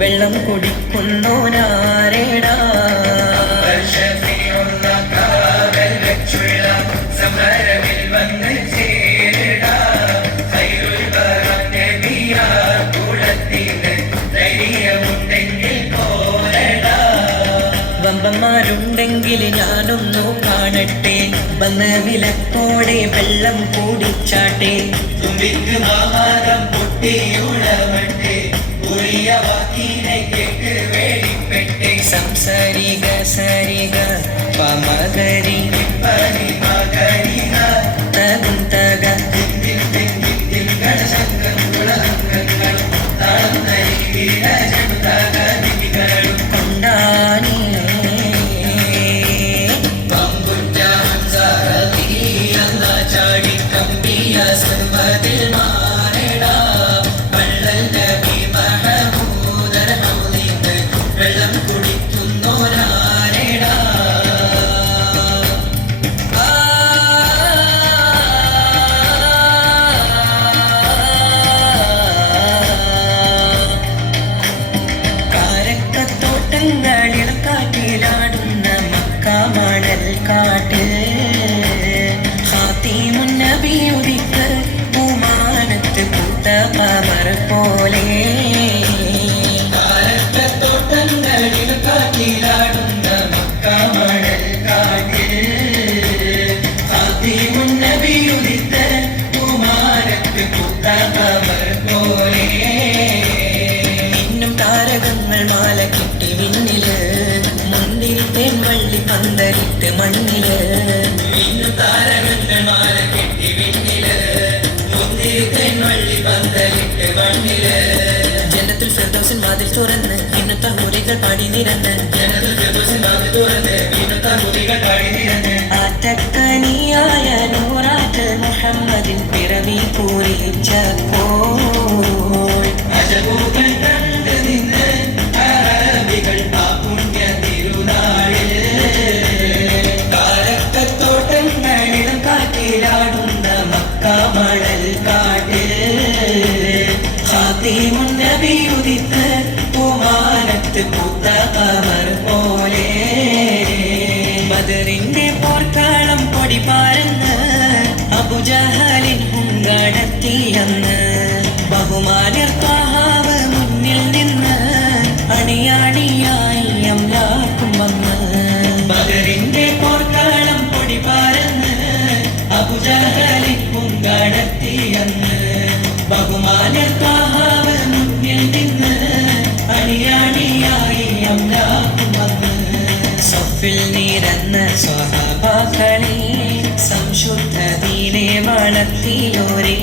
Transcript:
വെള്ളം കുടിക്കുന്നോനാരേടാ സമരമിൽ വന്ന് ചേരടാ കുളത്തിന് ധൈര്യമുണ്ടെങ്കിൽ പോരടാ വമ്പന്മാരുണ്ടെങ്കിൽ ഞാനൊന്നു കാണട്ടെ വന്ന വിലക്കോടെ വെള്ളം കൂടിച്ചാട്ടെ തുമ്പിക്ക് ആഹാരം പൊട്ടിയുളവട്ടെ ഉറിയ വാക്കിനെ കേട്ട് വേടിപ്പെട്ടെ സംസരിക സരിക പമകരി പരി മകരിക തകും തക ഗണസംഘങ്ങളും താളം നരികിര ജനുതക ദിവികളും കൊണ്ടാനേ പമ്പുറ്റ ഹംസരതി അന്ന ചാടി കമ്പിയ സർവതിൽ മാറടാ വള്ളൽ നബി മഹമൂദർ ഹൗലിന്ന് വെള്ളം കുടിക്കുന്നോരാരടാ കാരക്കത്തോട്ടങ്ങളിൽ കാറ്റിലാടുന്ന മക്കാമണൽ കാട്ടിൽ ഖാതിമുൻ നബി ഉദിത്ത് പൂമാനത്ത് പൂത്ത കമർ പോലെ കാരക്കത്തോട്ടങ്ങളിൽ കാറ്റിലാടുന്ന മക്കാമണൽ കാട്ടിൽ ഖാതിമുൻ നബി ഉദിത്ത് പൂമാനത്ത് പൂത്ത കമർ പോലെ താരകങ്ങൾ മാല കെട്ടി വിണ്ണില് മുന്തിരി തേൻവള്ളി പന്തലിട്ട് മണ്ണില് ഇന്നു താരകങ്ങൾ മാല കെട്ടി വിണ്ണില് മുന്തിരി തേൻവള്ളി പന്തലിട്ട് മണ്ണില് ജന്നത്തുൽ ഫിർദൗസിൻ വാതിൽ തുറന്ന് ഇന്നത്തെ മുറികൾ പാടി നിരന്ന് ജന്നത്തുൽ ഫിർദൗസിൻ വാതിൽ തുറന്ന് ഇന്നത്തെ മുറികൾ പാടി നിരന്ന് ആറ്റക്കനിയായ നൂറാറ്റ് മുഹമ്മദിൻ പിറവി പൂരിച്ചപ്പോൾ അജബൂകൾ കണ്ട് നിന്ന് അറബികൾ ആ പുണ്യ തിരുനാളിൽ കാരക്കത്തോട്ടങ്ങളിലും കാറ്റിലാടുന്ന മക്കാമണൽ കാട്ടിൽ ഖാതിമുൻ നബി ഉദിത്ത് പൂമാനത്ത് പൂത്ത കമർ പോലെ ബദറിന്റെ പോർക്കാളം പൊടി പാർന്ന് അബുജഹലിൻ ഹുങ്കടത്തിയെന്ന് ബഹുമാനർ ത്വാഹാവ് മുന്നിൽ നിന്ന് അണിയാണിയായി അംലാക്കും വന്ന് ബദറിന്റെ പോർക്കാളം പൊടി പാർന്ന് അബുജഹലിൻ ഹുങ്കടത്തിയെന്ന് ബഹുമാനർ ത്വാഹാവ് മുന്നിൽ നിന്ന് അണിയാണിയായി അംലാക്കും വന്ന് സഫിൽ നിരന്ന സ്വഹാബാക്കളെ സംശുദ്ധതയിലെ വളർത്തിയോരേ